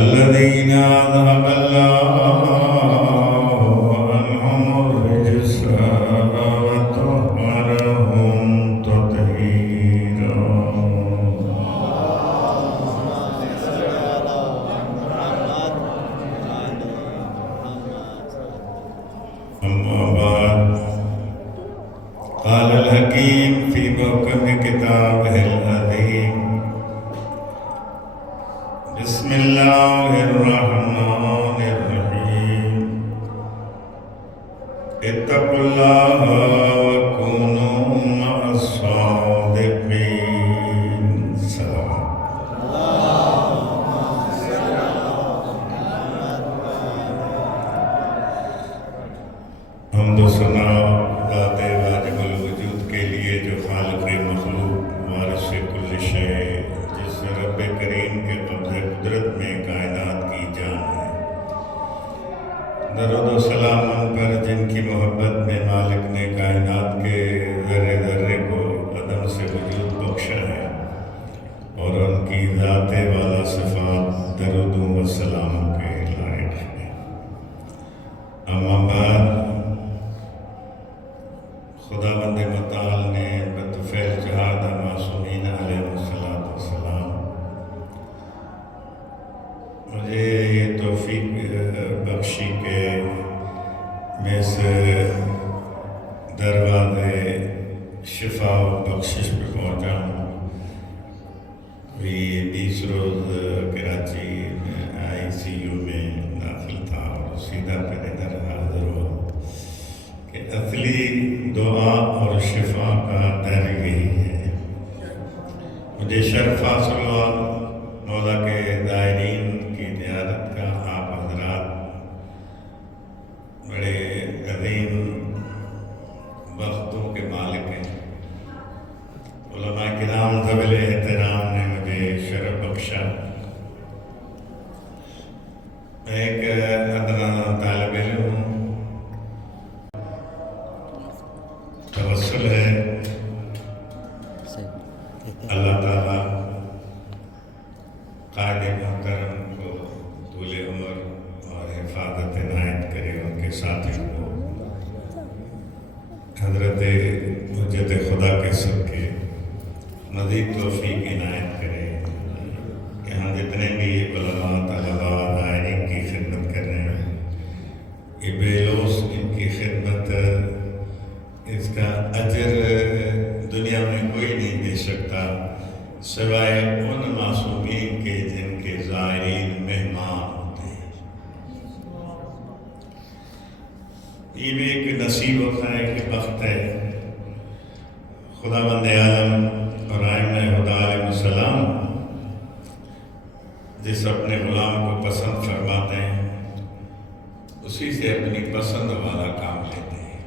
الذين أذهب الله عنهم الرجس وطهرهم تطهيرا. أما بعد قال الحكيم في محكم كتابه العظيم بسم الله الرحمن الرحيم اتقوا الله وكونوا مع الصادقين. سلام. حمد و ثنا ذات واجب الوجود کے لیے جو خالق مخلوق وارث کل شے جس رب کریم کے قبضہ قدرت میں کائنات کی جان ہے. درود و سلام ان پر جن کی محبت میں مالک نے کائنات کے ذرے ذرے کو عدم سے وجود بخشا ہے اور ان کی ذات والا صفات درود و سلام کے لائق ہیں. اما بعد خدا بند متعال نے بطفیل جہاد معصومین علیہ السلام مجھے یہ توفیق بخشی کہ میں اس دروازے شفا و بخشش پہ پہنچا ہوں. 20 روز کراچی میں ICU میں داخل تھا اور سیدھا پھر ادھر حاضر ہوا کہ اصلی دعا اور شفا کا در یہی ہے. مجھے شرف حاصل ہوا مولا کے زائرین کی زیارت کا. آپ حضرات بڑے عظیم بختوں کے مالک ہیں. علماء کرام ذویل احترام نے مجھے شرف بخشا. میں ایک ادنا طالب علم ہوں. توسل ہے اللہ تعالیٰ قائد محترم کو طول عمر اور حفاظت عنایت کرے. ان کے ساتھیوں کو حضرت حجت خدا کے صدقے مزید توفیق عنایت کرے. یہاں جتنے بھی علماء طلباء زائرین کی خدمت کر رہے ہیں یہ بے لوث ان کی خدمت اس کا اجر دنیا میں کوئی نہیں دے سکتا سوائے ان معصومین کے جن کے زائرین مہمان ہوتے ہیں. یہ بھی ایک نصیب ہوتا ہے کہ وقت ہے. خدا بند عالم اور ائمہ خدا علیہ السلام جس اپنے غلام کو پسند فرماتے ہیں اسی سے اپنی پسند والا کام لیتے ہیں.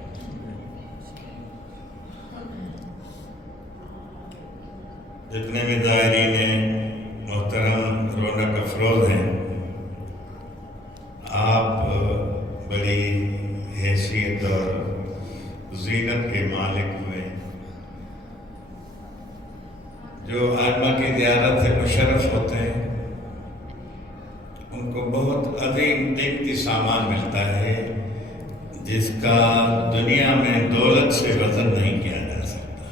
جتنے بھی زائرین محترم رونق افروز ہیں آپ بڑی حیثیت اور زینت کے مالک ہوئے. جو ائمہ کی زیارت سے مشرف ہوتے ہیں ان کو بہت عظیم قیمتی سامان ملتا ہے جس کا دنیا میں دولت سے وزن نہیں کیا جا سکتا.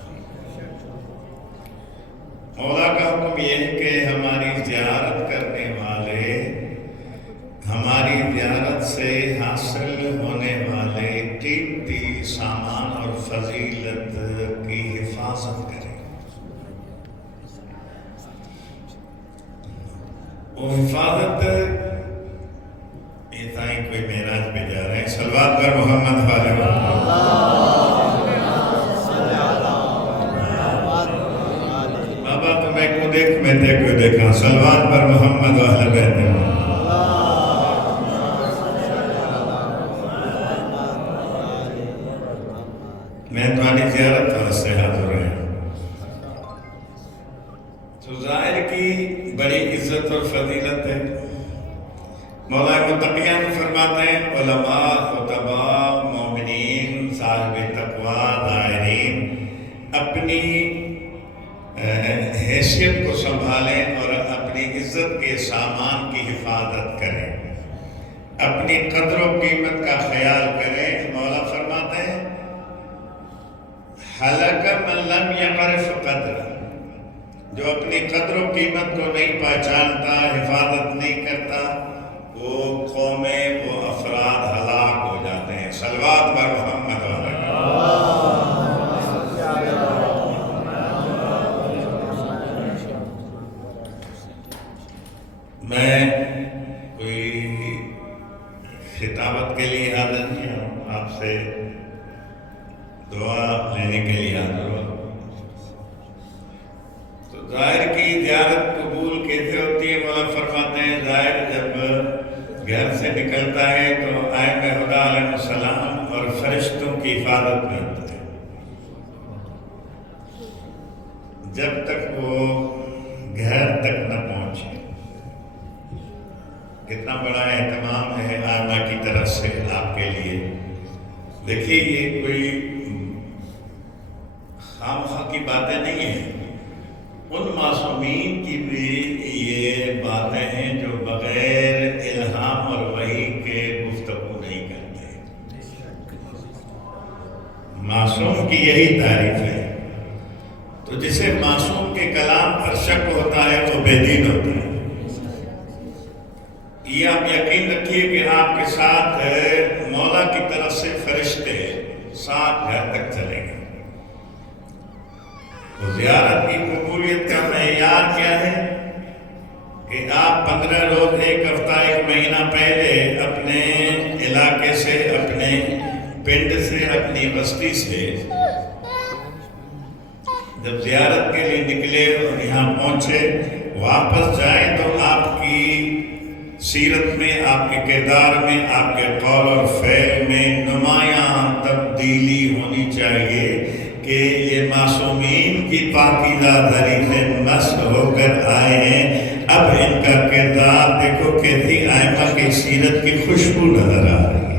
مولا کا حکم یہ ہے کہ ہماری زیارت کرنے والے ہماری زیارت سے حاصل ہونے والے قیمتی سامان اور فضیلت کی حفاظت کریں. وہ حفاظت یہ تھا کوئی معراج پہ جا رہے ہیں. صلوات پر محمد والے بابا تمہیں کو دیکھ میں دیکھو دیکھا. صلوات پر محمد والے بیٹھے ہوں. میں تمہاری زیارت واسطے حاضر ہیں. تو ظاہر کی بڑی عزت اور فضیلت ہے. مولا متقیان فرماتے ہیں علماء خطباء مومنین صاحب تقوی زائرین اپنی حیثیت کو سنبھالیں اور اپنی عزت کے سامان کی حفاظت اپنی قدر و قیمت کا خیال کریں. مولا فرماتے ہیں ہلاک من لم یعرف قدر، جو اپنی قدر و قیمت کو نہیں پہچانتا، حفاظت نہیں کرتا، وہ قومیں، وہ افراد ہلاک ہو جاتے ہیں. صلوات بر محمد علیہ. میں کوئی خطابت کے لیے حاضر نہیں ہوں، آپ سے دعا لینے کے لیے حاضر ہوں. تو ظاہر کی زیارت قبول کیسے ہوتی ہے؟ مولا فرماتے ہیں ظاہر جب گھر سے نکلتا ہے تو ائمہ خدا علیہ السلام اور فرشتوں کی حفاظت میں ہوتا ہے. جب تک وہ گھر تک نہ پہنچے. کتنا بڑا اہتمام ہے ائمہ کی طرف سے آپ کے لیے. دیکھیے یہ کوئی خام خواہ کی باتیں نہیں ہیں. ان معصومین کی بھی یہ باتیں ہیں جو بغیر الہام اور وحی کے گفتگو نہیں کرتے. معصوم کی یہی تعریف ہے. تو جسے معصوم کے کلام پر شک ہوتا ہے وہ بے دین ہوتا ہے. یہ آپ یقین رکھیے کہ آپ کے ساتھ مولا کی طرف سے فرشتے ساتھ گھر تک چلیں گے. تو زیارت کی قبولیت کا معیار کیا ہے کہ آپ 15 روز، ایک ہفتہ، ایک مہینہ پہلے اپنے علاقے سے، اپنے پنڈ سے، اپنی بستی سے جب زیارت کے لیے نکلے اور یہاں پہنچے، واپس جائیں تو آپ کی سیرت میں، آپ کے کردار میں، آپ کے قول اور فعل میں نمایاں تبدیلی ہونی چاہیے کہ یہ معصومین کی پاکیزہ دھری سے مست ہو کر آئے ہیں. اب ان کا کردار دیکھو کیسی ائمہ کی سیرت کی خوشبو نظر آ رہی ہے.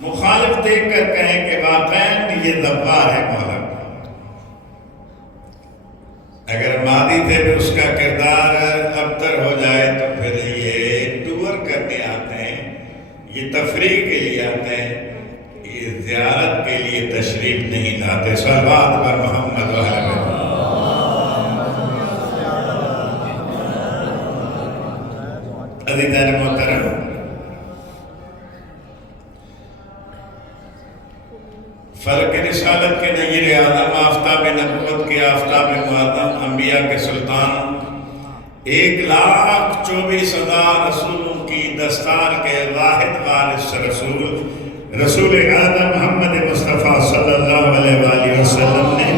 مخالف دیکھ کر کہیں کہ واقعاً یہ دبار ہے مولا. اگر ماضی سے بھی اس کا کردار ابتر ہو جائے تو پھر یہ ٹور کرنے آتے ہیں، یہ تفریح کے لیے آتے ہیں، یہ زیارت کے لیے تشریف نہیں لاتے. صلوات بر محمد وآلہ. عزیزان محترم، فلک رسالت کے نیر اعظم، آفتاب نبوت کے آفتاب معظم، انبیاء کے سلطان، 1,24,000 رسولوں کی دستار کے واحد وارث رسول اعظم محمد مصطفیٰ صلی اللہ علیہ وآلہ وسلم نے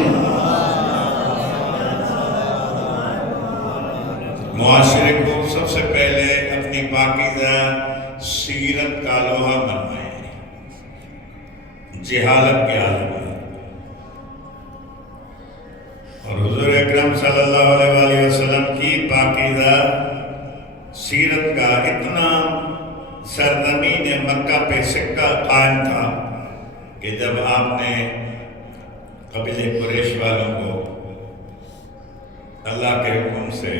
معاشرے کو سب سے پہلے اپنی پاکیزہ سیرت کا لوہا بنوایا. جہالت کے عالم میں، اور حضور اکرم صلی اللہ علیہ وآلہ وسلم کی پاکیزہ سیرت کا اتنا سرزمین مکہ پہ سکہ قائم تھا کہ جب آپ نے قبیلہ قریش والوں کو اللہ کے حکم سے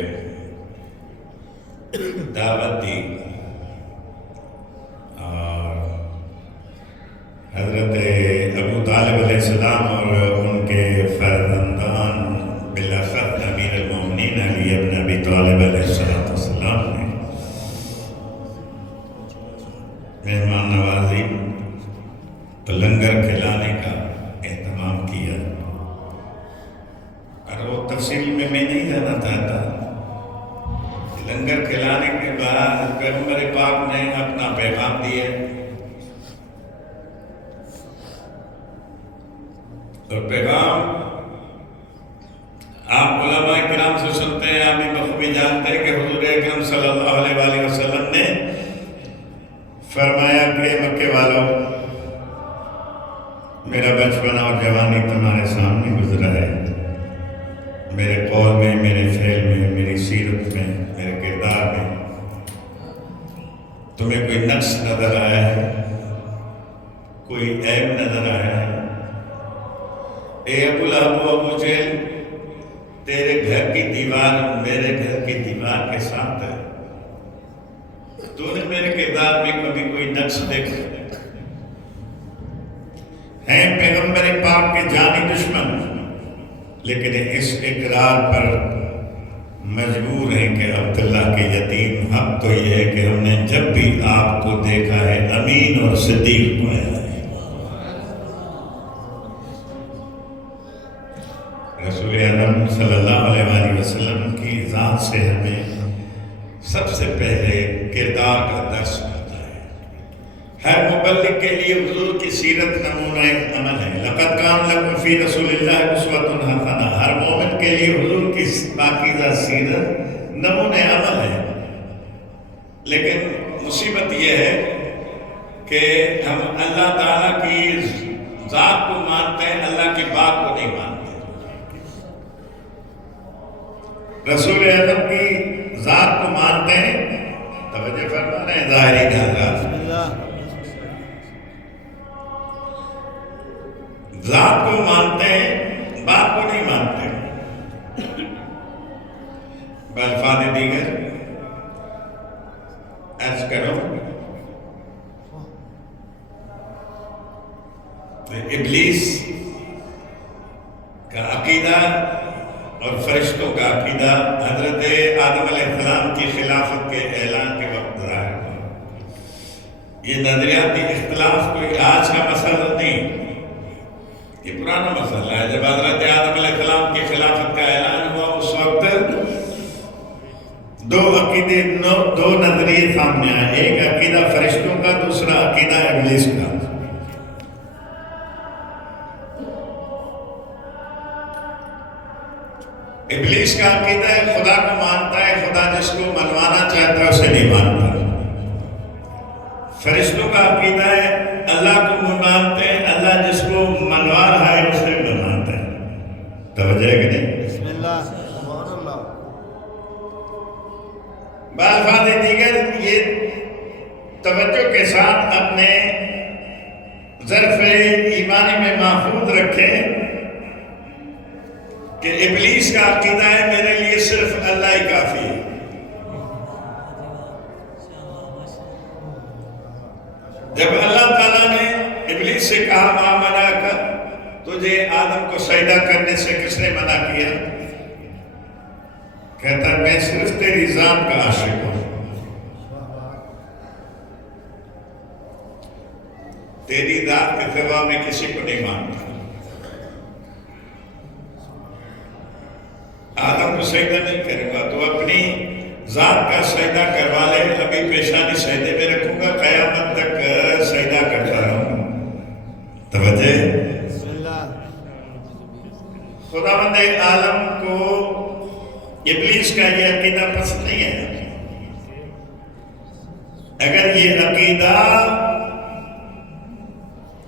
دعوت دی اور حضرت ابو طالب علیہ السلام اور ان کے فرزندان بالاخص امیر المومنین علی ابن ابی طالب علیہ السلام نے مہمان نوازی لنگر کھلانے کا اہتمام کیا. اور وہ تفصیل میں نہیں جانا چاہتا. لنگر کھلانے کے بعد پیغمبر پاک نے اپنا پیغام دیا اور پیغام آپ علماء کرام سے سنتے ہیں، آپ بھی بخوبی جانتے ہیں کہ حضور اکرم صلی اللہ علیہ وآلہ وسلم نے فرمایا کہ مکے والوں، میرا بچپنا اور جوانی تمہارے سامنے گزرا ہے. میرے قول میں، میرے فعل میں، میری سیرت میں، میرے کردار میں تمہیں کوئی نقص نظر آیا ہے، کوئی عیب نظر آیا ہے؟ اے ابو لہب و ابو جہل، تیرے گھر کی دیوار میرے گھر کی دیوار کے ساتھ ہے. تو نے میرے کردار میں کبھی کوئی نقص دیکھا؟ ہیں پیغمبر پاک کے جانی دشمن، لیکن اس اقرار پر مجبور ہیں کہ عبداللہ کے یتیم حق تو یہ ہے کہ ہم نے جب بھی آپ کو دیکھا ہے امین اور صدیق پایا ہے۔ رسول اکرم صلی اللہ علیہ وآلہ وسلم کی ذات سے ہمیں سب سے پہلے کردار کا درس ملتا ہے۔ ہر مبلغ کے لیے حضور کی سیرت نمونہ عمل ہے۔ لقد کان لکم فی رسول اللہ اسوۃ حسنہ، ہر مومن کے لیے حضور کی پاکیزہ سیرت نمونہ عمل ہے۔ لیکن مصیبت یہ ہے کہ ہم اللہ تعالیٰ کی ذات کو مانتے ہیں، اللہ کی بات کو نہیں مانتے۔ رسول اکرم کی ذات کو مانتے ہیں، توجہ فرما رہے ہیں ظاہری حضرات، ذات کو مانتے ہیں، بات کو نہیں مانتے۔ بلفاظ دیگر عرض کرو، ابلیس کا عقیدہ اور فرشتوں کا عقیدہ حضرت آدم علیہ السلام کی خلافت کے اعلان کے وقت ظاہر ہوا۔ یہ نظریاتی اختلاف کوئی آج کا مسئلہ نہیں، یہ پرانا مسئلہ ہے۔ جب حضرت آدم علیہ السلام کی خلافت کا اعلان ہوا اس وقت دو عقیدے، دو نظریے سامنے آئے، ایک عقیدہ فرشتوں کا، دوسرا عقیدہ ابلیس کا۔ ابلیس کا عقیدہ ہے خدا کو مانتا ہے، خدا جس کو منوانا چاہتا ہے اسے نہیں مانتا۔ فرشتوں کا عقیدہ ہے اللہ کو مانتے ہیں، اللہ جس کو منوا رہا ہے اسے بھی مانتا ہے۔ توجہ ہے کہ نہیں؟ بسم اللہ، سبحان اللہ۔ بالفاظ دیگر یہ توجہ کے ساتھ اپنے ظرف ایمانی میں محفوظ رکھیں کہ ابلیس کا عقیدہ ہے میرے لیے صرف اللہ ہی کافی ہے۔ جب اللہ تعالیٰ نے ابلیس سے کہا ماں منع کر، تجھے آدم کو سجدہ کرنے سے کس نے منع کیا؟ کہتا ہے میں صرف تیری ذات کا عاشق ہوں، تیری ذات کے سوا میں کسی کو نہیں مانتا۔ آدم کو سجدہ نہیں کروں گا تو اپنی ذات کا سجدہ کروا لے، ابھی پیشانی سجدے میں رکھوں گا، قیامت تک سجدہ کرتا رہوں۔ توجہ، خداوند عالم کو ابلیس کا یہ عقیدہ پسند نہیں ہے۔ اگر یہ عقیدہ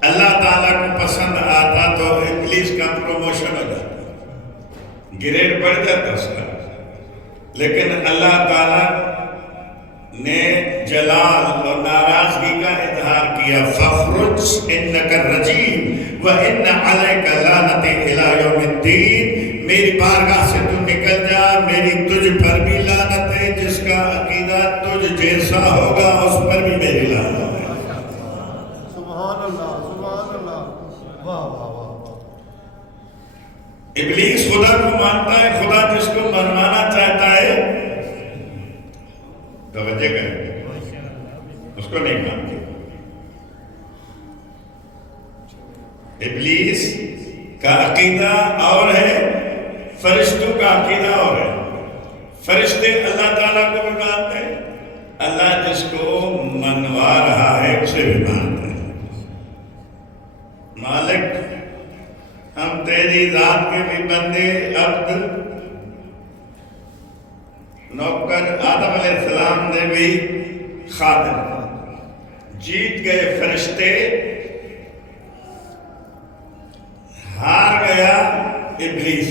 اللہ تعالیٰ کو پسند آتا تو ابلیس کا پروموشن ہو جاتا، گریڈ بڑھ جاتا اس کا۔ لیکن اللہ تعالیٰ نے جلال اور ناراضگی کا اظہار کیا، فَخْرُجْ إِنَّكَ الرَّجِيمُ وَإِنَّ عَلَيْكَ لَعْنَتِي إِلَىٰ يَوْمِ الدِّينِ، میری بارگاہ سے تو نکل جا، میری تجھ پر بھی لعنت ہے، جس کا عقیدہ تجھ جیسا ہوگا اس پر بھی میری لعنت ہے۔ سبحان اللہ، سبحان اللہ، واہ واہ واہ۔ ابلیس خدا کو مانتا ہے، خدا جس کو منوانا چاہتا ہے، توجہ کریں، اس کو نہیں مانتے۔ ابلیس کا عقیدہ اور ہے، فرشتوں کا عقیدہ اور ہے۔ فرشتے اللہ تعالیٰ کو بھی مانتے ہیں، اللہ جس کو منوا رہا ہے اسے بھی مانتے ہیں۔ مالک ہم تیری ذات کے بھی بندے، عبد، نوکر، آدم علیہ السلام نے بھی خادم، جیت گئے فرشتے، ہار گیا ابلیس۔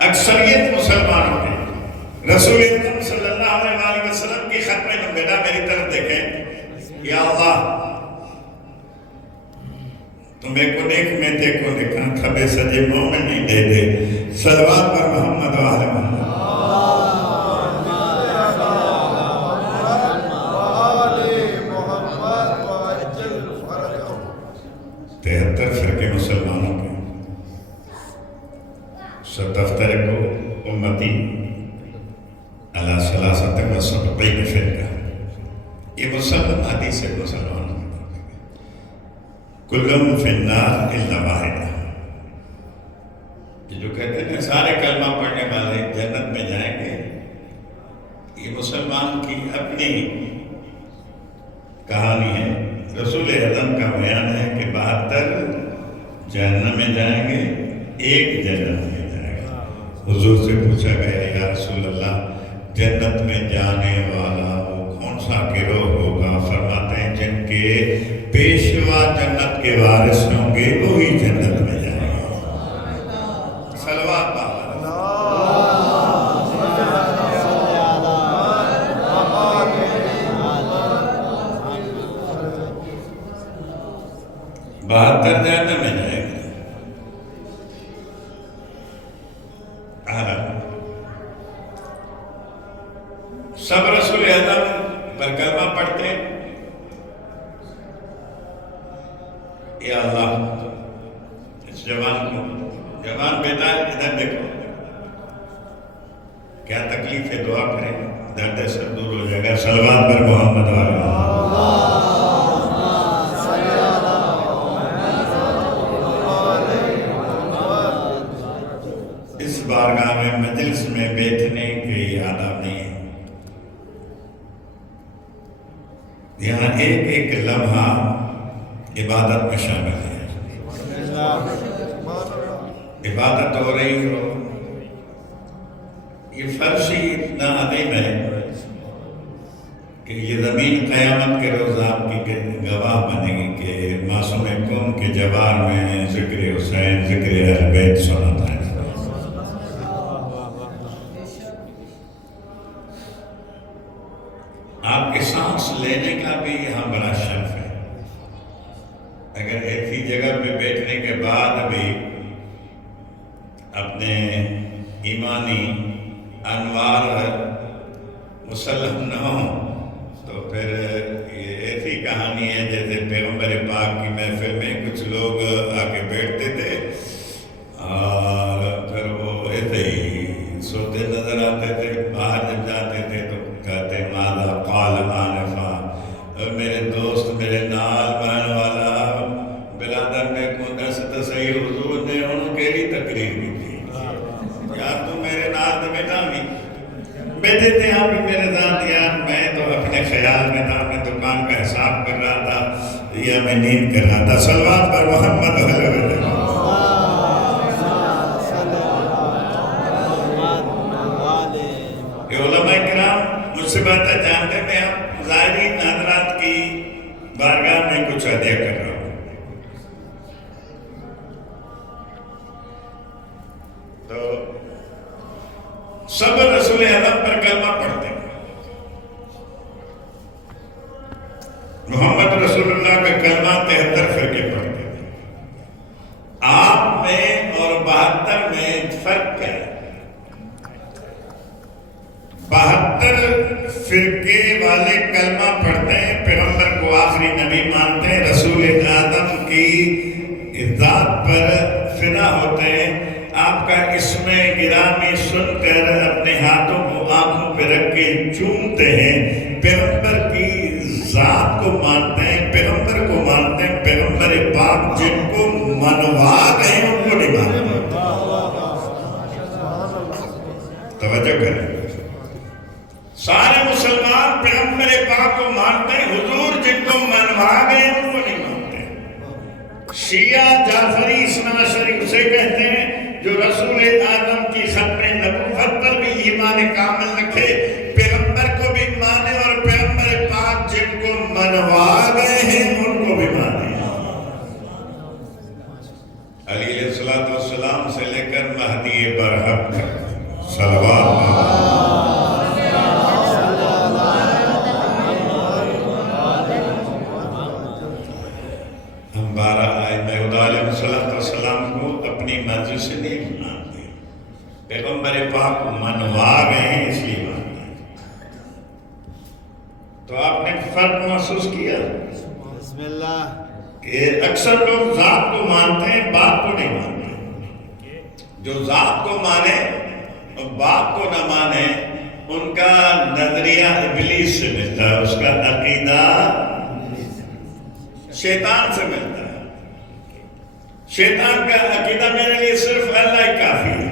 اکثریت مسلمانوں نے رسول اکرم صلی اللہ علیہ وسلم کی ختم نبوت، میری طرف دیکھیں، یا اللہ تمہیں کو دیکھ میں تے کو دیکھا، کھبے سجے مومن نہیں دے دے، صلوات پر محمد و آل محمد۔ النار الا واحدہ، کہ جو کہتے ہیں سارے کلمہ پڑھنے والے جنت میں جائیں گے، یہ مسلمان کی اپنی کہانی ہے۔ رسول اعظم کا بیان ہے کہ 72 جہنم میں جائیں گے، ایک جنت میں جائے گا۔ حضور سے پوچھا گیا یا رسول اللہ جنت میں جانے والا وہ کون سا گروہ ہوگا؟ فرماتے ہیں جن کے پیشوا جنت کے وارث ہوں گے وہی جنت میں جائیں گے۔ صلوات پاک بہتر جہنم میں جائے گا۔ سب رسول اعظم پر کلمہ پڑھتے، یا اللہ اس جوان بیٹا ادھر دیکھو، کیا تکلیف ہے، دعا کریں، درد سر دور ہو جائے گا۔ صلوات پر محمد والا اس بارگاہ میں مجلس میں بیٹھنے کی آداب نہیں ہے۔ یہاں ایک ایک لمحہ عبادت میں شامل ہے۔ عبادت ہو رہی ہو، یہ فرش ہی اتنا عظیم ہے کہ یہ زمین قیامت کے روز آپ کی گواہ بنے گی کہ معصوم قوم کے جوار میں ذکر حسین، ذکر اہل بیت سنا تھا۔ آپ کے سانس لینے کا بھی یہاں بڑا شرف ہے۔ اگر ایسی جگہ پہ بیٹھنے کے بعد بھی اپنے ایمانی انوار مسلح نہ ہوں تو پھر یہ ایسی کہانی ہے جیسے پیغمبر پاک کی محفل میں کچھ لوگ آ کے بیٹھتے تھے اور پھر وہ ایسے ہی سوتے نظر آتے تھے، باہر جب جاتے تھے تو کہتے ماذا قال آنفا، میرے دوست، میرے نال بہن والا برادر نے کو دس صحیح حضور نے انہوں کے لیے تقریر کی تھی، یار تو میرے نال تو بیٹا بھی بیٹھے تھے آپ بھی میرے ساتھ، یار میں تو اپنے خیال میں تھا، اپنے دکان کا حساب کر رہا تھا یا میں نیند کر رہا تھا۔ صلوات پر محمد علیہ علماء کرام مجھ سے باتیں جانتے میں ہم ظاہرین حضرات کی بارگاہ میں کچھ عطیہ کر رہا ہوں۔ تو سب رسول اعظم پر کلمہ پڑھتے ہیں۔ محمد رسول اللہ کا کلمہ 73 فرقے پڑھتے ہیں۔ آپ میں اور 72 میں فرق کیا ہے؟ 72 فرقے والے کلمہ پڑھتے ہیں، پیغمبر کو آخری نبی مانتے ہیں، رسول اعظم کی ذات پر فدا ہوتے ہیں، آپ کا اسم گرامی سن کر اپنے ہاتھوں کو آنکھوں پہ رکھ کے چومتے ہیں، پیغمبر کی ذات کو مانتے ہیں، پیغمبر کو مانتے ہیں، پیغمبر پاک جن کو منوا گئے ان کو نہیں مانتے۔ توجہ کریں، سارے مسلمان پیغمبر پاک کو مانتے ہیں، حضور جن کو منوا گئے ان کو نہیں مانتے۔ شیعہ جعفری اثنا عشری اسے کہتے ہیں جو رسول اعظم کی ختم نبوت پر بھی ایمان کامل رکھے، پیغمبر کو بھی مانے اور پیغمبر پاک جن کو منوا گئے ہیں ان کو بھی مانے۔ علی علیہ السلام سے لے کر مہدی برحق صلوات السلام کو اپنی مرضی سے نہیں مانتے، پیغمبر پاک منوا گئے ہیں اس لیے مانتے ہیں۔ تو آپ نے فرق محسوس کیا بسم اللہ کہ اکثر لوگ ذات کو مانتے ہیں، بات کو نہیں مانتے۔ جو ذات کو مانے اور بات کو نہ مانے ان کا نظریہ ابلیس سے ملتا ہے، اس کا عقیدہ شیطان سے ملتا ہے۔ شیطان کا عقیدہ میرے لیے صرف اللہ ہی کافی ہے.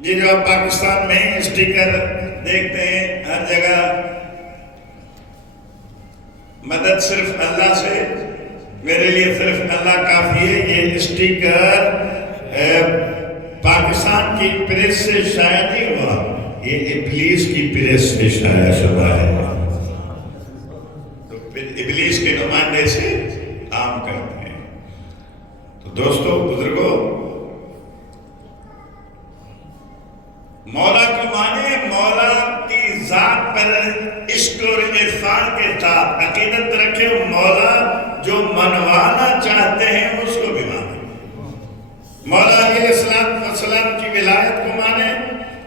یہ جو آپ پاکستان میں اسٹیکر دیکھتے ہیں ہر جگہ، مدد صرف اللہ سے، میرے لیے صرف اللہ کافی ہے، یہ اسٹیکر پاکستان کی پریس سے شائع نہیں ہوا، یہ ابلیس کی پریس سے شائع شدہ ہے. تو ابلیس کے نمائندے سے کام کرتے ہیں. تو دوستو، بزرگوں، مولا کو مانے، مولا کی ذات پر عشق اور عرفان کے ساتھ عقیدت رکھے. مولا جو منوانا چاہتے ہیں اس کو بھی مانے. مولا علیہ السلام کی ولایت کو مانے.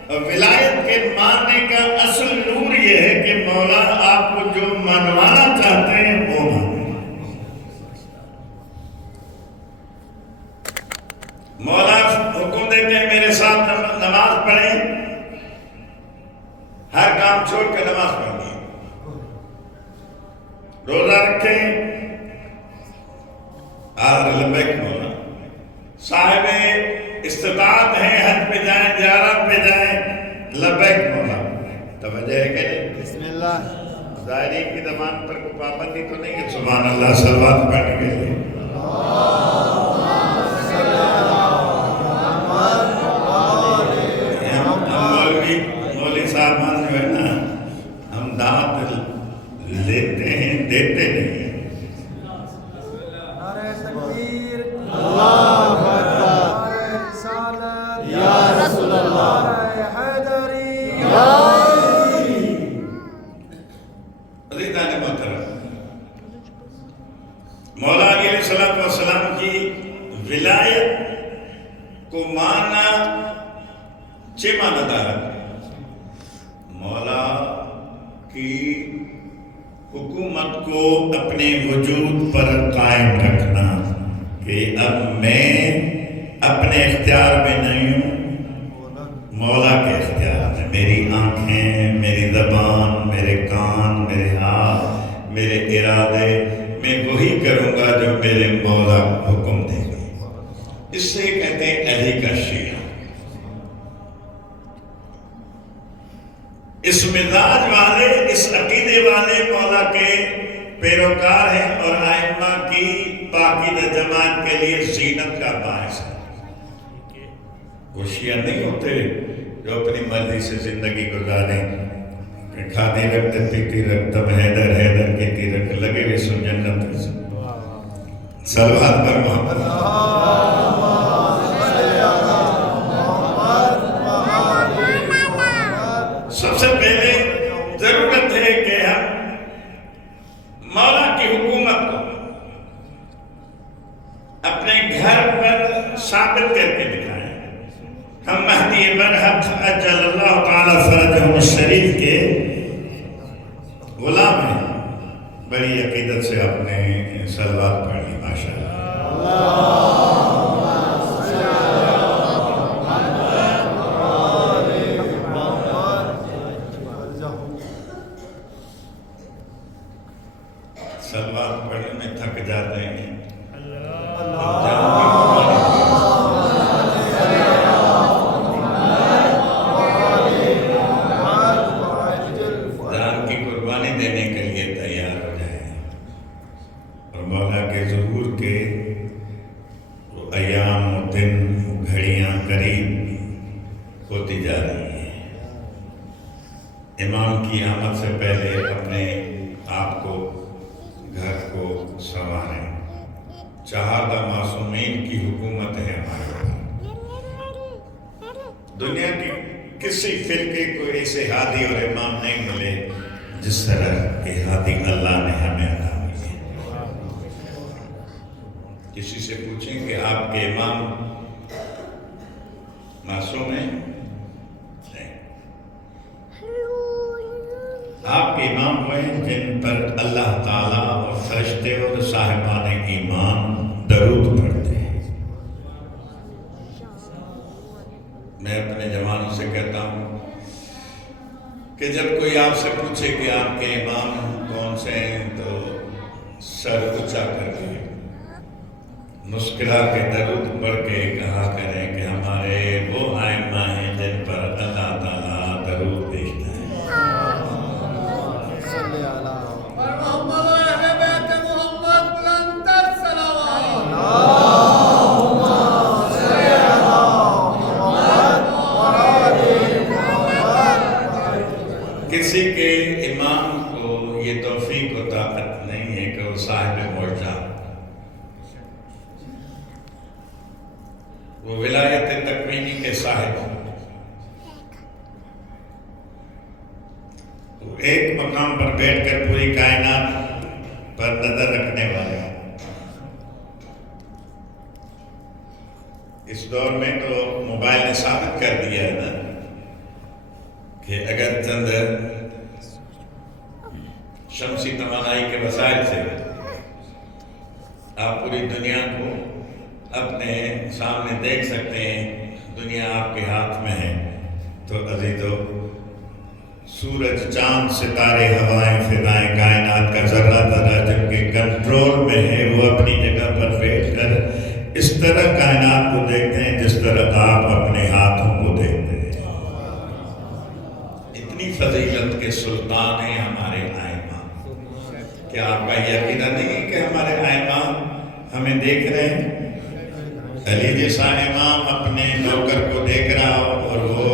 اور ولایت کے ماننے کا اصل نور یہ ہے کہ مولا آپ کو جو منوانا چاہتے ہیں وہ مانے. مولا حکم دیتے ہیں میرے ساتھ نماز پڑھیں، ہر کام چھوڑ کر نماز پڑھیں، روزہ رکھیں. لبیک مولا. صاحب استطاعت ہیں، حج پہ جائیں، زیارت پہ جائیں، لبیک مولا. توجہ ہے کہ نہیں؟ بسم اللہ. ظاہرین کی زبان پر کوئی پابندی تو نہیں ہے سبحان اللہ صلوات پڑھنے کے لیے. مولوی صاحب جو ہے نا، ہم دعوت لیتے ہیں، دیتے نہیں. نعرہ تکبیر، اللہ اکبر، نعرہ رسالت، یا رسول اللہ، نعرہ حیدری، یا عزیزان محترم، مولا علیہ السلام کی ولایت کو ماننا چھ معنی دار ہے. مولا کی حکومت کو اپنے وجود پر قائم رکھنا کہ اب میں اپنے اختیار میں نہیں ہوں، مولا کے اختیار میں. میری آنکھیں، میری زبان، میرے کان، میرے ہاتھ، میرے ارادے، میں وہی کروں گا جو میرے مولا حکم دے گا. اس سے کہتے ہیں علی کا شیعہ. اس مزاج والے، اس عقیدے والے مولا کے پیروکار ہیں اور ائمہ کی پاکیزہ جماعت کے لیے زینت کا باعث ہے. وہ شیعہ نہیں ہوتے جو اپنی مرضی سے زندگی گزاریں کہ کھاتی رکھتے پیتی رکھتم حیدر حیدر کیتی رکھ لگے ہوئے سن جنت سے. صلوات پر محمد. سب سے پہلے ضرورت ہے کہ ہم مولا کی حکومت کو اپنے گھر پر ثابت کر کے دکھائیں. ہم مہدی ابن حق اجل اللہ تعالی فرجہ الشریف کے غلام ہیں. بڑی عقیدت سے آپ نے صلوات پڑھ لی ماشاءاللہ. صلوات پڑھنے میں تھک جاتے ہیں. جان کی قربانی دینے کے لیے تیار ہو جائیں. اور مولا کے ظہور کے وہ ایام و دن، وہ گھڑیاں قریب ہوتی جا رہی ہیں. امام کی آمد سے پہلے اپنے آپ کو، گھر کو سنواریں. چہاردہ معصومین کی حکومت ہے ہمارے پاس. دنیا کی کسی فرقے کو ایسے ہادی اور امام نہیں ملے جس طرح کہ ہادی اللہ نے ہمیں عطا کی ہے. کسی سے پوچھیں کہ آپ کے امام معصوم ہیں؟ آپ کے امام ہوئے جن پر اللہ تعالیٰ اور فرشتے اور صاحبان ایمان درود پڑھتے ہیں. میں اپنے جوانوں سے کہتا ہوں کہ جب کوئی آپ سے پوچھے کہ آپ کے امام کون سے ہیں تو سر اونچا کر کے مسکرا کے درود پڑھ کے کہا کریں کہ ہمارے وہ ائمہ ہیں جن پر اللہ تعالیٰ درود بھیجتا ہے. صلی علی محمد و اہل بیت محمد بلند تر صلوات. کسی کے امام کو یہ توفیق و طاقت نہیں ہے کہ وہ صاحب معجزہ، وہ ولایت تکوینی کے صاحب ہوں. وہ ایک مقام پر بیٹھ کر پوری کائنات پر نظر رکھنے والے ہیں. اس دور میں تو موبائل نے ثابت کر دیا ہے نا کہ اگر چند شمسی توانائی کے وسائل سے آپ پوری دنیا کو اپنے سامنے دیکھ سکتے ہیں، دنیا آپ کے ہاتھ میں ہے، تو عزیزو سورج، چاند، ستارے، ہوائیں، فضائیں، کائنات کا ذرہ ذرہ جن کے کنٹرول میں ہے، وہ اپنی جگہ پر بیٹھ کر اس طرح کائنات کو دیکھتے ہیں جس طرح آپ اپنے ہاتھوں کو دیکھتے ہیں. اتنی فضیلت کے سلطان ہیں ہمارے ائمہ. کیا آپ کا یہ عقیدہ نہیں ہے کہ ہمارے ائمہ ہمیں دیکھ رہے ہیں؟ علی جیسا امام اپنے نوکر کو دیکھ رہا ہو اور وہ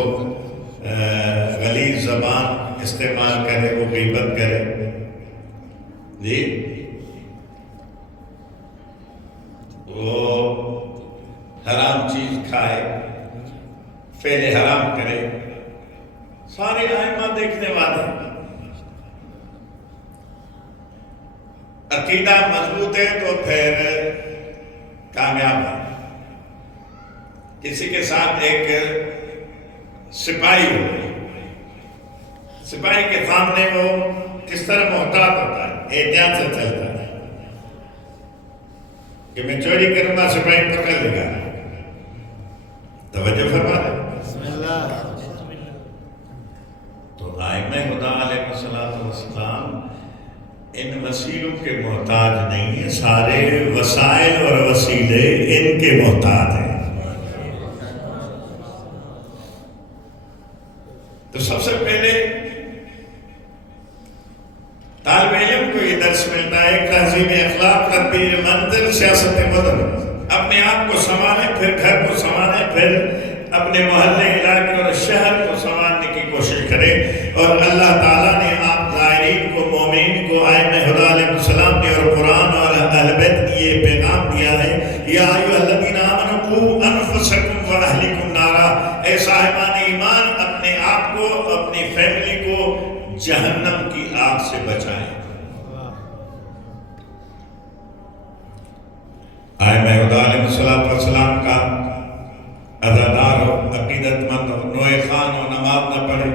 غلیظ زبان استعمال کرے، وہ غیبت کرے، جی وہ حرام چیز کھائے، فعل حرام کرے، سارے ائمہ دیکھنے والے. عقیدہ مضبوط ہے تو پھر کامیاب ہے. کسی کے ساتھ ایک سپاہی ہو، سپاہی کے سامنے وہ کس طرح محتاط ہوتا ہے، احتیاط سے چلتا ہے کہ میں چوری کروں گا سپاہی پکڑ لے گا. توجہ فرما رہے بسم اللہ. تو ائمہ خدا علیہ السلام ان وسیلوں کے محتاج نہیں ہیں، سارے وسائل اور وسیلے ان کے محتاج ہیں. تو سب سے پہلے طالب علم کو یہ درس ملتا ہے، ایک تہذیب اخلاق، تدبیر منزل، سیاست مدن. اپنے آپ کو سنبھالیں، پھر گھر کو سنبھالیں، پھر اپنے محلے، علاقے اور شہر کو سنبھالنے کی کوشش کریں. اور اللہ تعالیٰ نے آپ زائرین کو، مومنین کو، ائمہ خدا علیہ السلام نے اور قرآن اور اہل بیت نے یہ پیغام دیا ہے، یا ایھا الذین آمنوا قوا انفسکم واہلکم نارا. اے صاحبان ایمان، اپنے آپ کو، اپنی فیملی کو جہنم کی آگ سے بچائیں. ائمہ خدا علیہ السلام کا عزادار ہو، عقیدت مند ہو، نوئے خان ہو، نماز نہ پڑھے،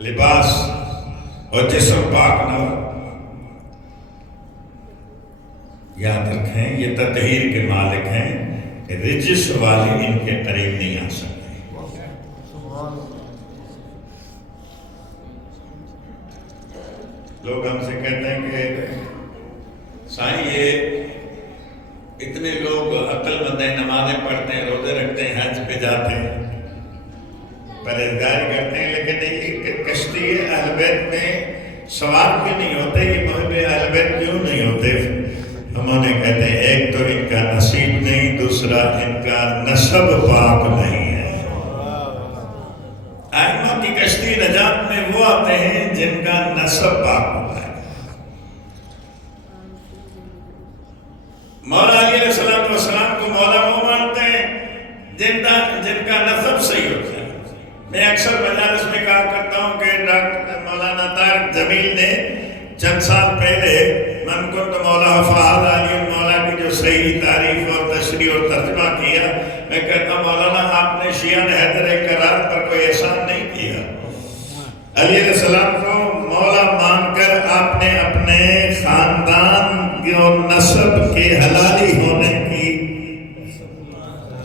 لباس اور جسم پاک نہ ہو. یاد رکھیں یہ تطہیر کے مالک ہیں، رجس والے ان کے قریب نہیں آ سکتے. لوگ ہم سے کہتے ہیں کہ سائیں یہ اتنے لوگ عقل مند ہیں، نمازیں پڑھتے ہیں، روزے رکھتے ہیں، حج پہ جاتے ہیں، پرہیزگاری کرتے ہیں، لیکن یہ کشتی اہل بیت میں سوار کیوں نہیں ہوتے، یہ محب اہل بیت کیوں نہیں ہوتے؟ ہم نے کہتے ہیں ایک تو ان کا نصیب نہیں، دوسرا ان کا نسب پاک نہیں ہے. ائمہ کی کشتی نجات میں وہ آتے ہیں جن کا نسب پاک ہوتا ہے. مولا علی علیہ السلام کو مولا وہ مانتے ہیں جن کا نسب صحیح ہوتا ہے. میں اکثر مجالس میں کہا کرتا ہوں کہ ڈاکٹر مولانا طارق جمیل نے چند سال پہلے من کنت مولا فہد علی مولا کی جو صحیح تعریف اور تشریح اور ترجمہ کیا، میں کہتا ہوں مولانا آپ نے شیعہ حیدر کرار پر کوئی احسان نہیں کیا. علی علیہ السلام کو مولا مان کر آپ نے اپنے خاندان اور نسب کے حلالی ہونے کی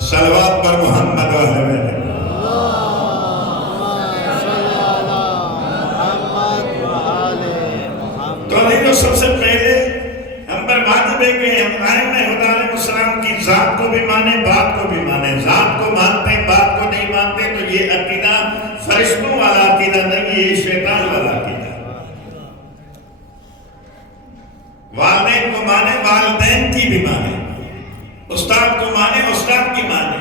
صلوات پر محمد و تو سب سے پہلے ہم پر واجب ہے مانے بات کو بھی مانے. ذات کو مانتے بات کو نہیں مانتے تو یہ عقیدہ فرشتوں والا عقیدہ نہیں، یہ شیطان والا عقیدہ. والدین کو مانے والدین کی بھی مانے، استاد کو مانے استاد کی مانے.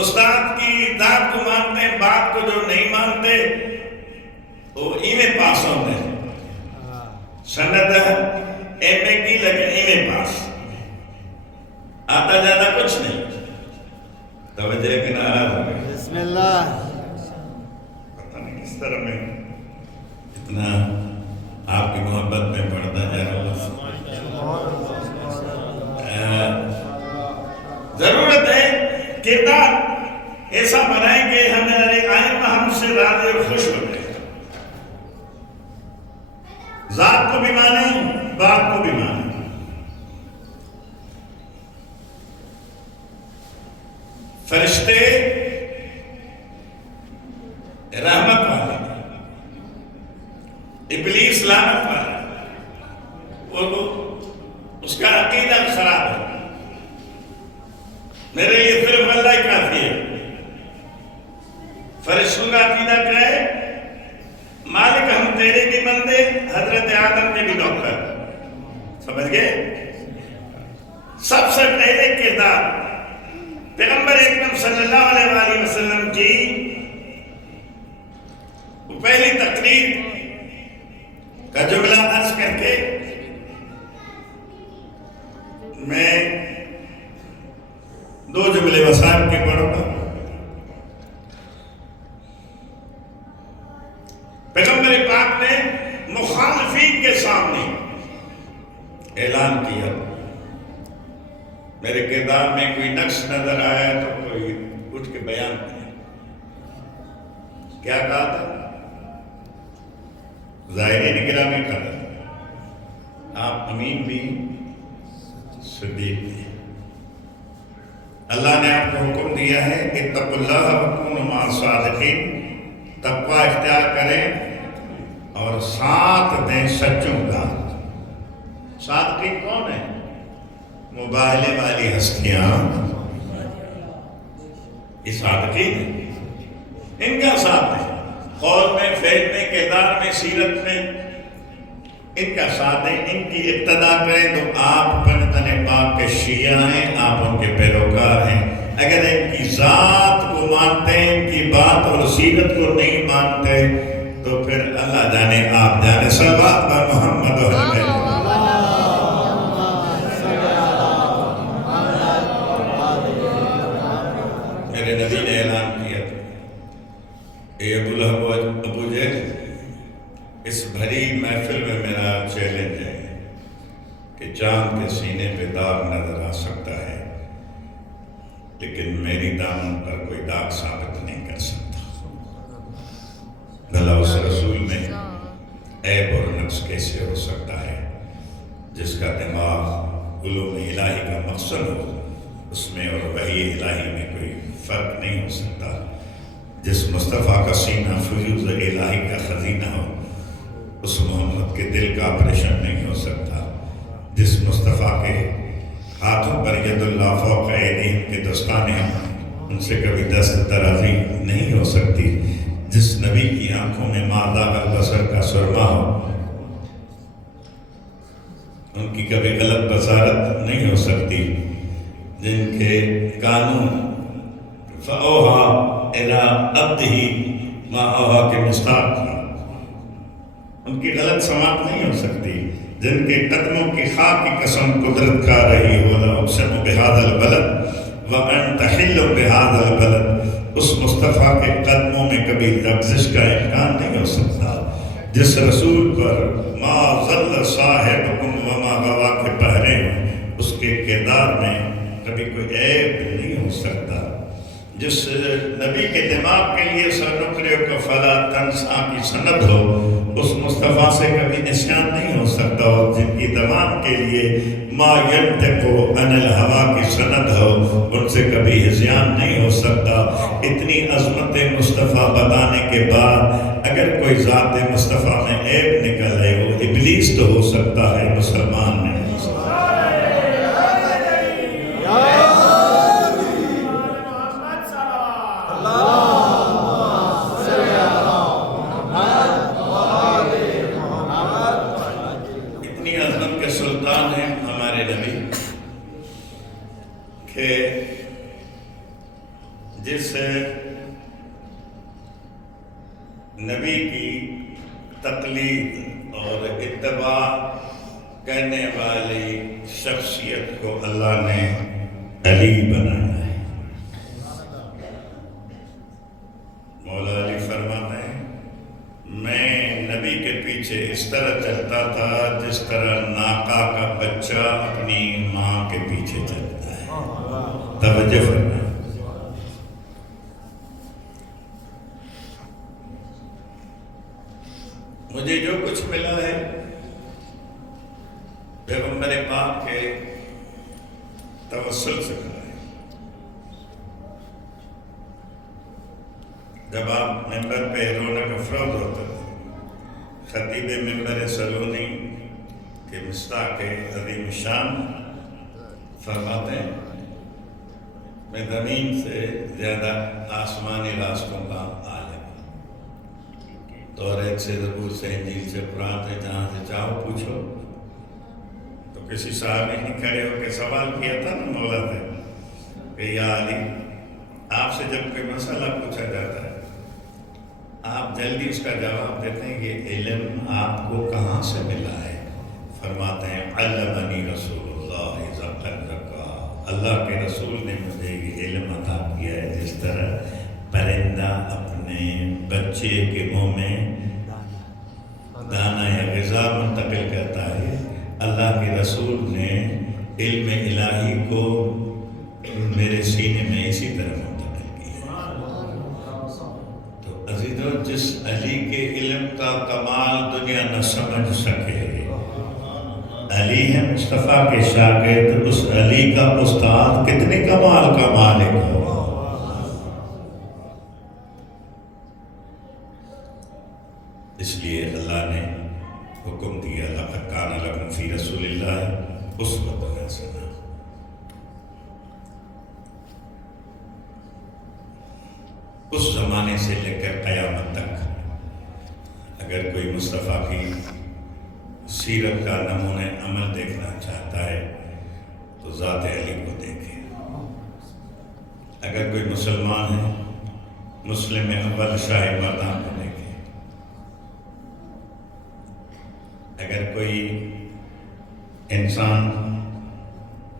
استاد کی ذات کو مانتے ہیں، بات کو جو نہیں مانتے وہ ایویں پاس ہوتے ہیں. سند ایم اے کی لیکن ایویں پاس، آتا جاتا کچھ نہیں. توجہ کہ ناراض ہو گئے. بسم اللہ. پتہ نہیں کس طرح میں اتنا آپ کی محبت میں پڑھتا جا رہا ہوں. ضرورت ہے کردار ایسا بنائیں کہ ہمارے آئمہ ہم سے راضی اور خوش ہو جائے. ذات کو بھی مانیں بات کو بھی مانیں. فرشتے رحمت والے، ابلیس لعنت والا، وہ اس کا عقیدہ خراب ہے. میرے لیے صرف اللہ ہی کافی ہے. فرشتوں کا عقیدہ کیا ہے؟ مالک ہم تیرے بھی بندے، حضرت آدم کے بھی ڈاکٹر. سمجھ گئے؟ سب سے پہلے کردار پیغمبر اکرم صلی اللہ علیہ وآلہ وسلم کی پہلی تقریر کا جملہ عرض کر کے میں دو جملے وسائل کے پڑھوں گا. پیغمبر پاک نے مخالفین کے سامنے اعلان کیا. میرے کردار میں کوئی نقص نظر آیا تو کوئی اٹھ کے بیان کرے. کیا کہا تھا؟ ظاہری نگرامی قدر آپ امین بھی صدیق بھی. اللہ نے آپ کو حکم دیا ہے اتقوا اللہ وکونوا مع الصادقین. تقوی اختیار کریں اور ساتھ دیں سچوں کا. صادقین کون ہیں؟ مباہلے والی ہستیاں یہ صادقین ہیں. ان کا ساتھ دیں، قول میں، فعل میں، کردار میں، سیرت میں ان کا ساتھ دیں، ان کی اقتداء کریں. تو آپ پنجتن پاک کے شیعہ ہیں، آپ ان کے پیروکار ہیں. اگر ان کی ذات کو مانتے ہیں، ان کی بات اور سیرت کو نہیں مانتے تو پھر اللہ جانے آپ جانے. صلوات بر محمد و اہل بیت. میرے نبی نے اعلان کیا اے ابو لہب ابو جہل، اس بھری محفل میں میرا چیلنج ہے کہ چاند کے سینے پہ داغ نظر آ سکتا ہے لیکن میری دامن پر کوئی داغ ثابت نہیں کر سکتا. بھلا اس رسول میں عیب اور نقص کیسے ہو سکتا ہے جس کا دماغ علوم الہی کا مقصد ہو، اس میں اور وحی الہی میں کوئی فرق نہیں ہو سکتا. جس مصطفیٰ کا سینہ فیوز الہی کا خزینہ ہو، اس محمد کے دل کا آپریشن نہیں ہو سکتا. جس مصطفیٰ کے ہاتھوں پر ید اللہ فوق ایدیہم کے دستانے ہیں، ان سے کبھی دست درازی نہیں ہو سکتی. جس نبی کی آنکھوں میں ما ذاق البصر کا سرما ہو، ان کی کبھی غلط بصارت نہیں ہو سکتی. جن کے کانوں فَأَوْحَىٰ إِلَىٰ عَبْدِهِ مَا أَوْحَىٰ کے مصداق تھی، ان کی غلط سماعت نہیں ہو سکتی. جن کے قدموں کی خاک کی قسم قدرت کھا رہی ہو، لَا أُقْسِمُ بِهَٰذَا الْبَلَدِ وَأَنْتَ حِلٌّ بِهَٰذَا الْبَلَدِ. اس مصطفیٰ کے قدموں میں کبھی لغزش کا امکان نہیں ہو سکتا. جس رسول پر مَا ضَلَّ صَاحِبُكُمْ وَمَا غَوَىٰ کے پہرے ہوں، اس کے کردار میں کبھی کوئی عیب نہیں ہو سکتا. جس نبی کے دماغ کے لیے سَنُقْرِئُكَ فَلَا تَنسَىٰ کی سند ہو، اس مصطفیٰ سے کبھی نسیان نہیں ہو سکتا. اور جن کی زبان کے لیے مَا يَنْطِقُ عَنِ الْهَوَىٰ کی سند ہو، ان سے کبھی ہذیان نہیں ہو سکتا. اتنی عظمت مصطفیٰ بتانے کے بعد اگر کوئی ذات مصطفیٰ میں عیب نکل آئے، وہ ابلیس تو ہو سکتا ہے، مسلمان نہیں ہو سکتا. کہ جس نبی کی تقلید اور اتباع کرنے والی شخصیت کو اللہ نے علی بنایا ہے۔ مولا علی فرماتے ہیں میں نبی کے پیچھے اس طرح چلتا تھا جس طرح ناقہ کا بچہ اپنی ماں کے پیچھے چلتا ہے۔ توجہ فرمائیں۔ مجھے جو کچھ ملا ہے پیغمبر پاک کے توسل سے ملا ہے۔ جب آپ ممبر پہ رونق افروز ہوتے تھے، خطیب ممبر سلونی کے مصداق عظیم شان فرماتے ہیں میں زمین سے زیادہ آسمانی راستوں کا عالم توریت سے زبور سے انجیل سے قرآن سے جہاں سے چاہو پوچھو۔ تو کسی صحابی نے کھڑے ہو کے سوال کیا تھا نا مولا سے کہ یا علی آپ سے جب کوئی مسئلہ پوچھا جاتا ہے آپ جلدی اس کا جواب دیتے ہیں کہ علم آپ کو کہاں سے ملا ہے؟ فرماتے ہیں علمنی رسول اللہ اذا قرقا، اللہ کے رسول نے مجھے یہ علم عطا کیا ہے جس طرح پرندہ اپنے بچے کے منہ میں دانہ یا غذا منتقل کرتا ہے، اللہ کے رسول نے علم الہی کو میرے سینے میں اسی طرح منتقل کیا۔ تو عزیزو جس علی کے علم کا کمال دنیا نہ سمجھ سکے، علی ہے مصطفیٰ کے شاگرد، اس علی کا استاد کتنے کمال کا مالک ہو۔ اس لیے اللہ نے حکم دیا لقد کان لکم فی رسول اللہ اسوۃ حسنہ۔ اس زمانے سے لے کر قیامت تک اگر کوئی مصطفیٰ کی سیرت کا نمونہ عمل دیکھنا چاہتا ہے تو ذات علی کو دیکھے۔ اگر کوئی مسلمان ہے مسلم اول شاہ مردان کو دیکھے۔ اگر کوئی انسان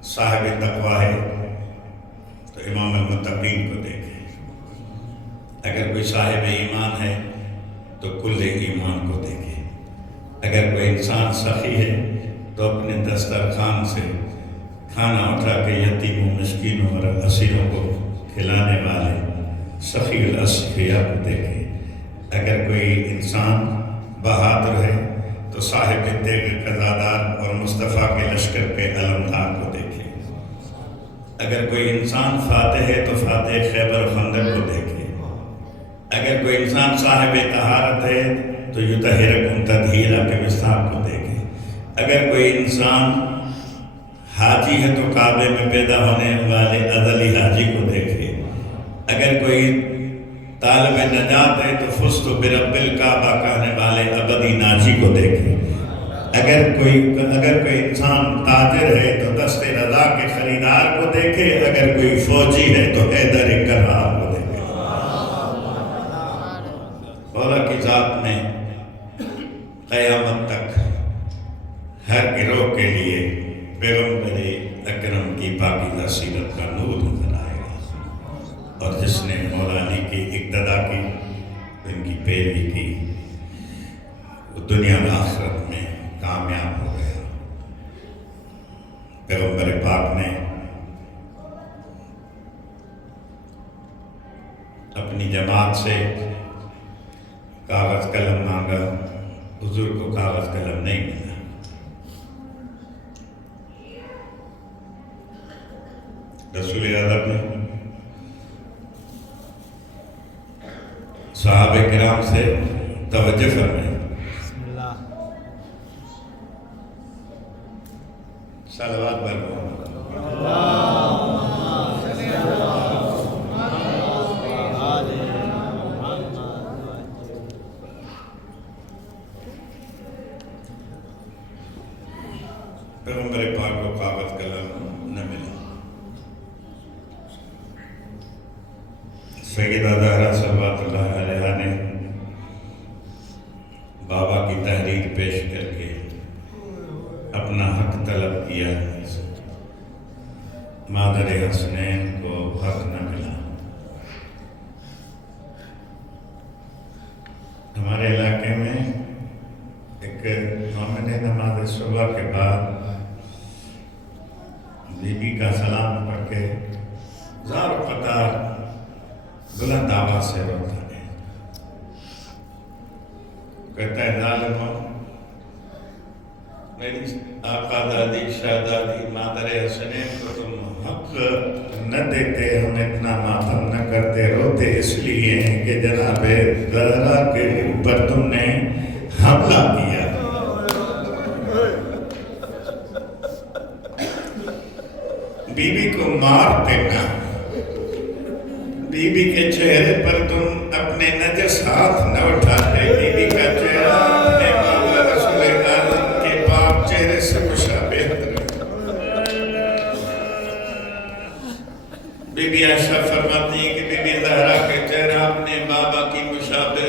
صاحب تقویٰ ہے تو امام المتقین کو دیکھے۔ اگر کوئی صاحب ایمان ہے تو کل ایمان کو دیکھے۔ اگر کوئی انسان سخی ہے تو اپنے دسترخوان سے کھانا اٹھا کے یتیموں مسکینوں اور اسیروں کو کھلانے والے سخی الاسقیاء کو دیکھے۔ اگر کوئی انسان بہادر ہے تو صاحب تیغ قضادار اور مصطفیٰ کے لشکر کے علمدار کو دیکھے۔ اگر کوئی انسان فاتح ہے تو فاتح خیبر خندق کو دیکھے۔ اگر کوئی انسان صاحب طہارت ہے تو یطہرکم تطہیرا کے مصداق کو دیکھے۔ اگر کوئی انسان حاجی ہے تو کعبے میں پیدا ہونے والے ازلی حاجی کو دیکھے۔ اگر کوئی طالب نجات ہے تو فزت برب الکعبہ کہنے والے ابدی ناجی کو دیکھے۔ اگر کوئی انسان تاجر ہے تو دست رضا کے خریدار کو دیکھے۔ اگر کوئی فوجی ہے تو حیدر کرار کو دیکھے۔ مولا کی ذات میں قیامت تک ہر گروہ کے لیے پیغمبر اکرم کی پاکیزہ سیرت کا نور نظر آئے گا، اور جس نے مولا علی کی اقتدا کی، ان کی پیروی کی، وہ دنیا و آخرت میں کامیاب ہو گیا۔ پیغمبر پاک نے اپنی جماعت سے کاغذ قلم مانگا، حضور کو کاغذ قلم نہیں ملا۔ رسول اعظم نے صحابہ کرام سے توجہ فرمائی، صلوات برکو۔ پیغمبر پاک کو کاغذ قلم نہ ملا۔ سیدہ زہرا صلوات اللہ علیہ نے بابا کی تحریر پیش کر کے اپنا حق طلب کیا، مادر حسنین کو حق نہ ملا۔ ہمارے علاقے میں ایک مومن نماز صبح کے بعد بی بی کا سلام پڑھ کے زار و قطار بلند آواز سے روتا ہے، کہتا ہے ظالموں، میری آقا دادی شہزادی مادر حسنین کو تم حق نہ دیتے، ہم اتنا ماتم نہ کرتے، روتے اس لیے کہ جناب زہرا کے اوپر تم نے حملہ کیا۔ بی بی کو مارتے نہ، بی بی کے چہرے پر تم اپنے نجس ہاتھ نہ اٹھاتے، بی بی کا چہرہ اپنے مولا رسول اعظم کے پاک چہرے سے مشابہ بی بی عائشہ فرماتی ہیں کہ بی بی زہرا کے چہرہ اپنے بابا کی مشابہ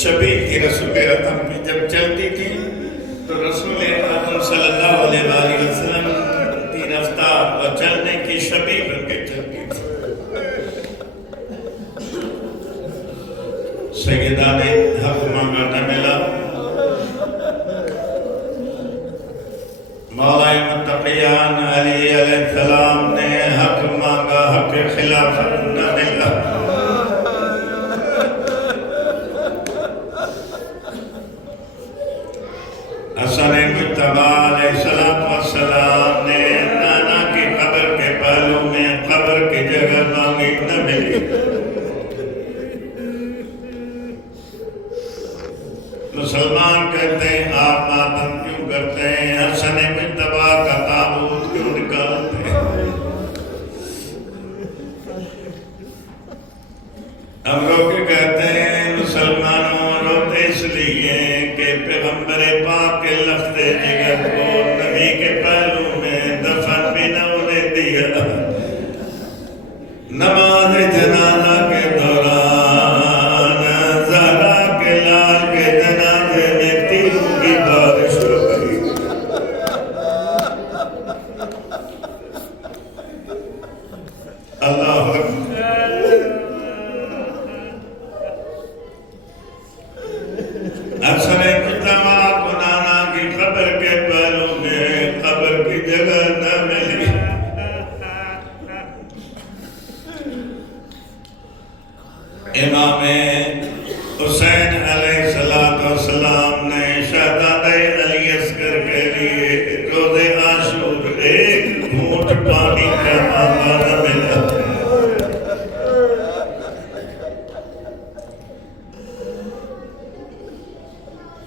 شبیہ کی رسول اعظم میں جب چلتی تھی تو رسول اعظم صلی اللہ علیہ وآلہ وسلم کی رفتار اور چلنے کی شبیہ بن کے چلتی تھی۔ سیدہ نے حق مانگا نہ ملا، مولا متقیان علی علیہ السلام نے حق مانگا، حق خلافت نہ ملا۔ حسن مجتبی علیہ السلام نے نانا کی قبر کے پہلو میں قبر کی جگہ مانگی، نہ ملی۔ مسلمان کہتے ہیں آپ ماتم کیوں کرتے ہیں، حسن مجتبی کا تابوت کیوں نکالتے ہیں؟ ہم لوگ کہتے ہیں مسلمانوں روتے اس لیے کہ پیغمبر پاک کے لخت جگر کو نبی کے پہلو میں دفن بھی نہ ہونے دیا۔ نماز جنازہ کے دوران زہرا کے لال کے جنازے میں تیروں کی بارش ہو گئی۔ اللہ اکبر۔ حسن مجتبی کو نانا کی قبر کے پہلو میں قبر کی جگہ نہ ملی۔ امام حسین علیہ السلام نے شہزادہ علی اصغر کے لیے روز عاشور ایک گھونٹ پانی کا مانگا نہ ملا۔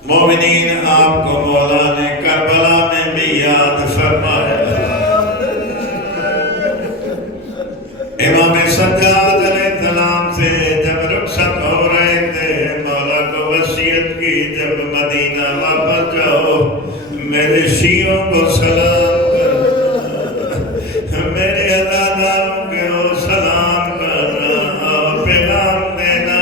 مومنین آپ کو مولا نے کربلا میں بھی یاد فرمایا۔ امام سجاد علیہ السلام سے جب رخصت ہو رہے تھے مولا کو وصیت کی، جب مدینہ واپس جاؤ میرے شیعوں کو سلام کرنا، میرے عزاداروں کو سلام کرنا اور پیغام دینا،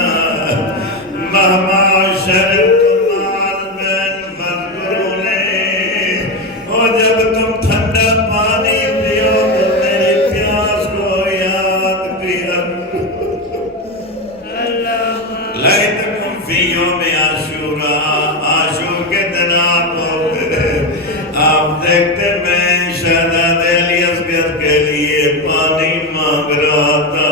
مہما شرط مال بین مذکورنے، اور جب تم ٹھنڈا پانی پیو تو میری پیاس کو یاد کیا۔ لیتکم فی یوم عاشورا، عاشور کے دن آپ ہوتے، آپ دیکھتے میں شہزادہ علی اصغر کے لیے پانی مانگ رہا تھا،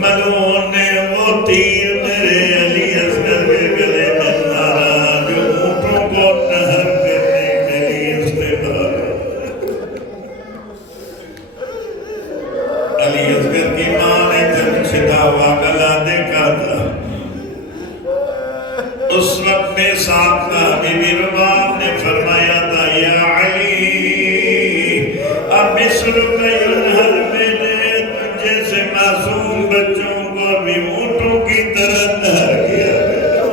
ملعون نے وہ تیر میرے علی اصغر کے گلے میں مارا جو اونٹوں کو نہر کرنے کے لیے استعمال۔ علی اصغر کی ماں نے جب چھٹا ہوا گلا دیکھا تھا، اس وقت میں ساتھ تھا بی بی رباب نے فرمایا تھا یا علی اب مصرک ینہر، میں نے جیسے معصوم بچوں کو بھی اونٹوں کی طرح نہر کیا گیا۔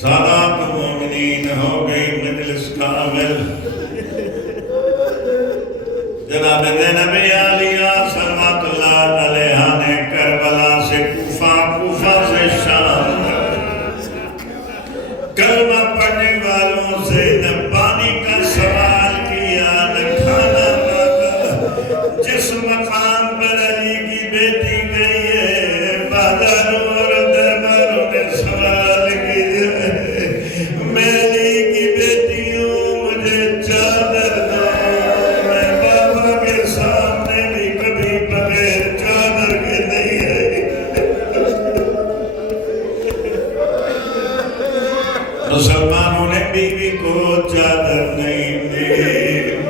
سادات مومنین ہو گئی مجلس کامل، حضرات زینب عالیہ صلوات اللہ علیہا نے کربلا سے کوفہ، کوفہ سے شام کلمہ پڑھنے والوں سے نہ پانی کا سوال کیا نہ کھانا مانگا۔ جس مقام پر علی کی بیٹی گئی ہے بازاروں اور درباروں نے سوال کیا میں علی کی بیٹی ہوں، مجھے چادر دو۔ میں بابا کے سامنے بھی کبھی بغیر چادر کے نہیں آئی۔ مسلمانوں نے بیوی کو چادر نہیں دی،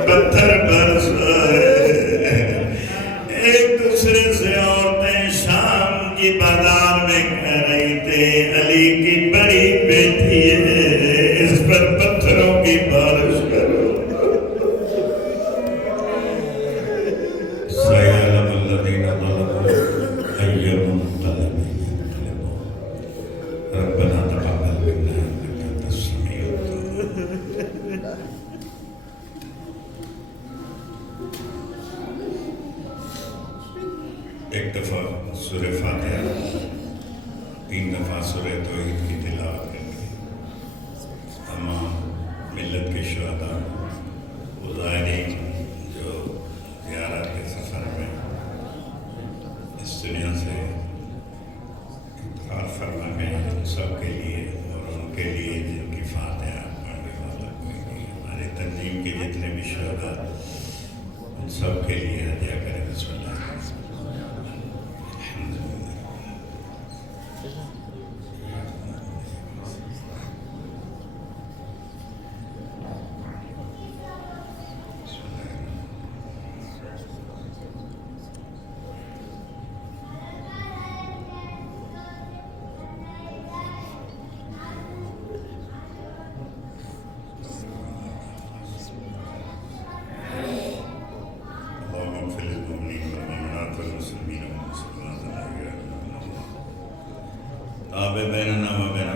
پتھر برسائے۔ ایک دوسرے سے عورتیں شام کی بازار میں کہہ رہی تھے علی کی بڑی بیٹی ہے، اس پر پتھروں کی بارش کرو۔ سَيَعْلَمُ الَّذِينَ ظَلَمُوا أَيَّ مُنقَلَبٍ يَنقَلِبُونَ رَبَّنَا تَقَبَّلْ مِنَّا إِنَّكَ أَنتَ السَّمِيعُ الْعَلِيمُ۔ ایک دفعہ سورہ فاتحہ، 3 دفعہ سورہ توحید کی تلاوت کرتے ہیں۔ تمام ملت کے شہداء و زائرین جو زیارت کے سفر میں اس دنیا سے انتقال فرما گئے ہیں، ان سب کے لیے اور ان کے لیے جن کی فاتحہ پڑھنے والا کوئی نہیں، ہمارے تنظیم کے جتنے بھی شہداء ان سب کے لیے ہدیہ کریں۔ بسم اللہ۔ بيننا وبين